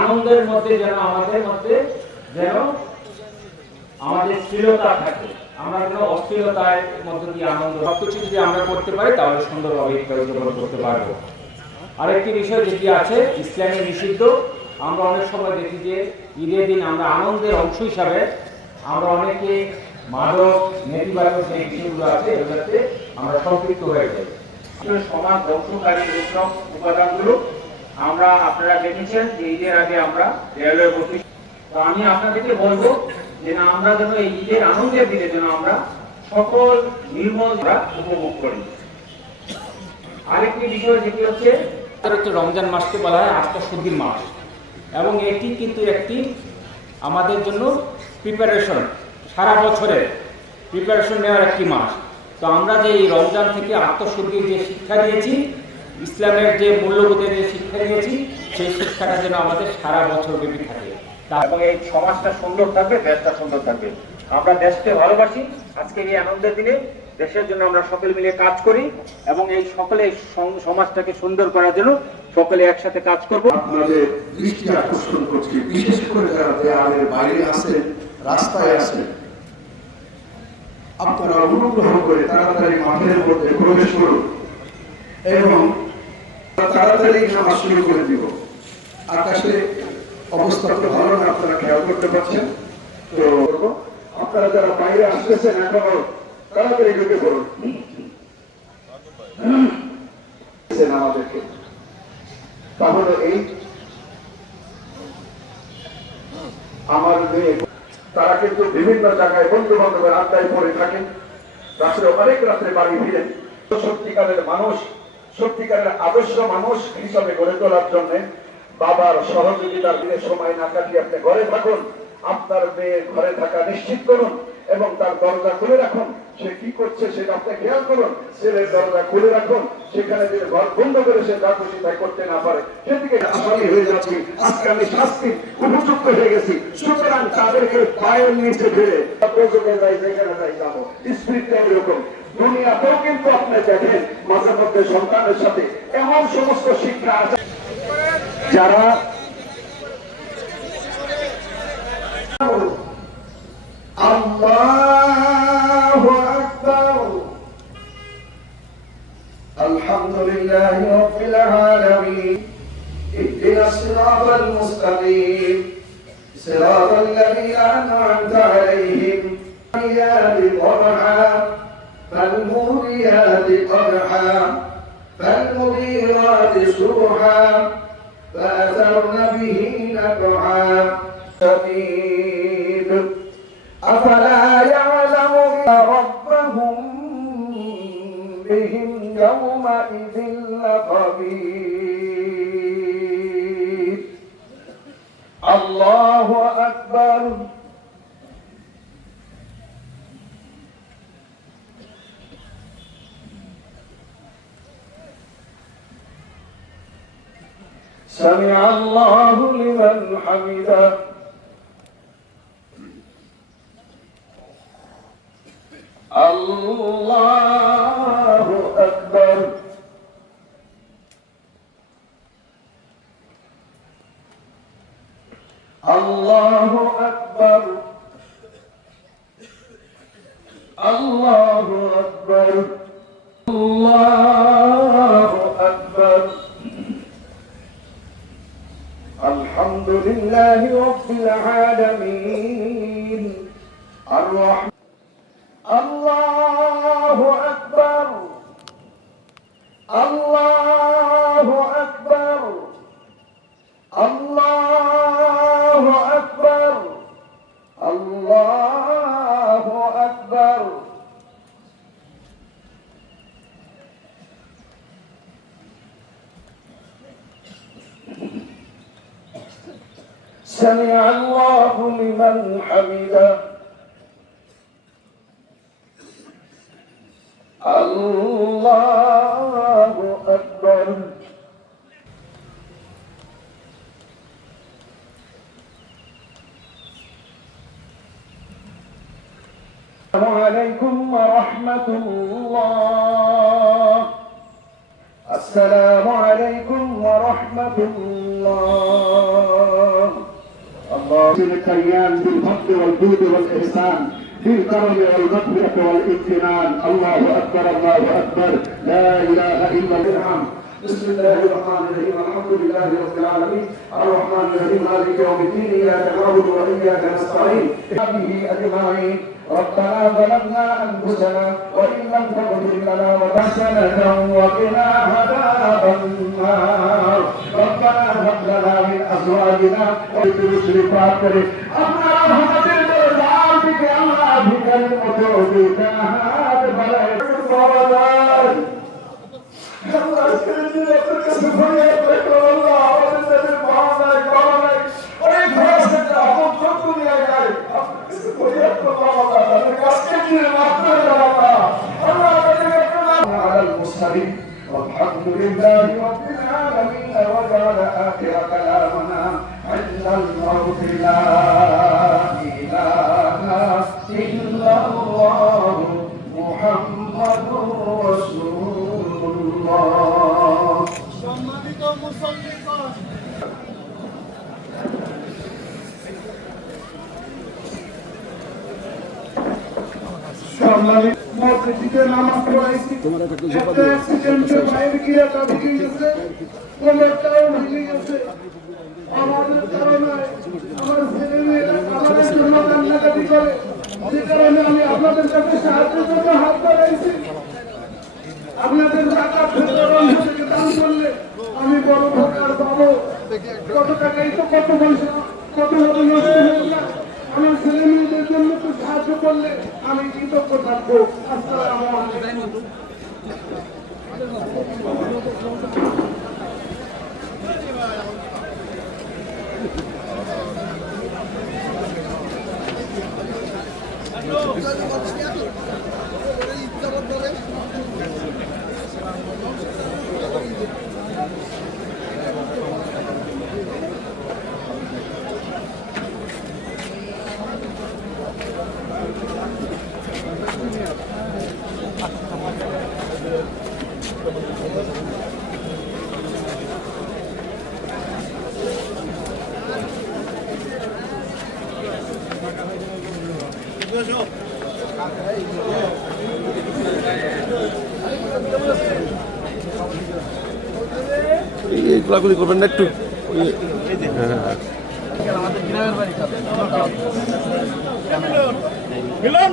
আনন্দের মধ্যে যেন আমাদের মধ্যে যেন আমাদের স্থিরতা থাকে, আমরা যেন অস্থিরতার মধ্যে দিয়ে আনন্দ সবকিছু যদি আমরা করতে পারি তাহলে সুন্দরভাবে উদযাপন করতে পারবো। আরেকটি বিষয় যেটি আছে ইসলামে নিষিদ্ধ, আমরা অনেক সময় দেখি যে ঈদের দিন আমরা আনন্দের অংশ হিসাবে আমরা অনেকে মাদক নেতিবাচক যে বিষয়গুলো আছে এগুলোতে আমরা সম্পৃক্ত হয়ে যাই। সমাজ ধ্বংসকারী এইসব উপাদানগুলো আমরা আপনারা দেখেছেন যে ঈদের আগে আমরা রেলওয়ে বসি। তো আমি আপনাদেরকে বলবো যে না, আমরা যেন এই ঈদের আনন্দের দিনে যেন আমরা সকল নির্মল উপভোগ করি। আরেকটি বিষয় যেটি হচ্ছে রমজান মাসকে বলা হয় আত্মশুদ্ধির মাস, এবং এটি কিন্তু একটি আমাদের জন্য প্রিপারেশন, সারা বছরের প্রিপারেশন নেওয়ার একটি মাস। তো আমরা যে এই রমজান থেকে আত্মশুদ্ধির যে শিক্ষা নিয়েছি, ইসলামের যে মূল্যবোধের যে শিক্ষা নিয়েছি, সেই শিক্ষাটা যেন আমাদের সারা বছর ব্যাপী থাকে, এবং এই সমাজটা সুন্দর থাকবে, দেশটা সুন্দর থাকবে। আমরা দেশকে ভালোবাসি। আজকের এই আনন্দের দিনে দেশের জন্য আমরা সকলে মিলে কাজ করি, এবং এই সকলে সমাজটাকে সুন্দর করার জন্য সকলে একসাথে কাজ করব। আপনাদের দৃষ্টি আকর্ষণ করছি, বিশেষ করে যারা দেয়ালের বাইরে আছেন, রাস্তায় আছেন, আপনারা অনুগ্রহ করে তাড়াতাড়ি মাঠের মধ্যে প্রবেশ করুন এবং তাড়াতাড়ি নামাজ শুরু করে দিব। আকাশে অবস্থা তো ভালো না, আপনারা খেয়াল করতে পারছেন। তো আপনারা যারা বাইরে আসতেছেন এখনো তাড়াতাড়ি ঢুকে পড়ুন আমাদেরকে। তাহলে এই আমার মেয়ে তারা কিন্তু বিভিন্ন জায়গায় বন্ধু বান্ধবের আড্ডায় পড়ে থাকেন, রাত্রে অনেক রাত্রে বাড়ি ফিরেন। সত্যিকারের মানুষ, সত্যিকারের আদর্শ মানুষ হিসাবে গড়ে তোলার জন্য বাবার সহযোগিতার দিনে সময় না কাটিয়ে আপনি ঘরে থাকুন, আপনার মেয়ে ঘরে থাকা নিশ্চিত করুন এবং তার দরজা খুলে রাখুন। সে কি করছে সেটা আপনি খেয়াল করুন। ছেলের দরজা খুলে রাখুন, সেখানে যে ঘর বন্ধ করে সে যা খুশি তাই করতে না পারে, সেদিকে আসামি হয়ে যাচ্ছি। আজকে আমি শাস্তির উপযুক্ত হয়ে গেছি, সুতরাং তাদেরকে পায়ের নিচে ফেলে যেখানে যাই যাবো। স্পিরিটটা এরকম। দুনিয়াতেও কিন্তু আপনি দেখেন মাঝে মধ্যে সন্তানের সাথে এমন সমস্ত শিক্ষা আছে যারা আল্লাহু আকবার। আলহামদুলিল্লাহি রাব্বিল আলামিন। ইহদিনাস সিরাতাল মুস্তাকিম সিরাতাল লাযীনা আন'আমতা আলাইহিম গায়রিল মাগদূবি فالموريات قدحا فالمغيرات صبحا فأثرن به نقعا شديد أفلا يعلم ربهم بهم يومئذ لخبير. الله أكبر. سمع الله لمن حمده. الله أكبر. الله أكبر. الله أكبر. الله أكبر. الحمد لله رب العالمين الرحمن. الله أكبر. الله أكبر. الله أكبر. الله أكبر. سمع الله لمن حمده. الله أكبر. السلام عليكم ورحمة الله. السلام عليكم ورحمة الله. الله الكريم بالفضل والجود والإحسان بالكرم والمغفرة والامتنان. الله أكبر الله أكبر لا إله إلا الله. بسم الله الرحمن الرحيم الحمد لله رب العالمين الرحمن الرحيم مالك يوم الدين إياك نعبد وإياك نستعين به أجمعين. ربنا ظلمنا أنفسنا وإن لم تغفر لنا وتحسنة وقنا عذاب النار. ربنا هب لنا من أزواجنا وذرياتنا أمنا رحمة بك الله بك المتوبة هذا بلاء الضلال. الله يسلمك لك سبحانه وتعالى ولله المعاملة كرمك ويفرسك أبوك الدنيا جاي سبحانه وتعالى لك أسكتني المغفرة الله على المرسلين والحمد لله رب العالمين. وجعل آخر كلامنا عند الموت لا إله إلا الله محمد رسول الله. সম্মানিত মুসল্লিগণ, সম্মানিত মসজিদে নামাজ পড়াইছি, একটা অ্যাক্সিডেন্টে বাইরে গিয়ে তা ভেঙে গেছে, কোমরটাও ভেঙে গেছে। আমাদের কারণে আমার ছেলে মেয়েরা আমাদের জন্য কান্নাকাটি করে, যে কারণে আমি আপনাদের কাছে সাহায্যের জন্য হাত বাড়াইছি। আপনাদের টাকা ফেরত থেকে দান করলে আমি বড় ভোটার পাবো। কত টাকাই তো কত পয়সা কত ভাবে নষ্ট হয়ে যায়। আমার ছেলে মেয়েদের জন্য একটু সাহায্য করলে আমি কৃতজ্ঞ থাকবো। আসসালামু আলাইকুম। এই গোলাগুলি করবেন না একটু। আমাদের গ্রামের বাড়ি মিলন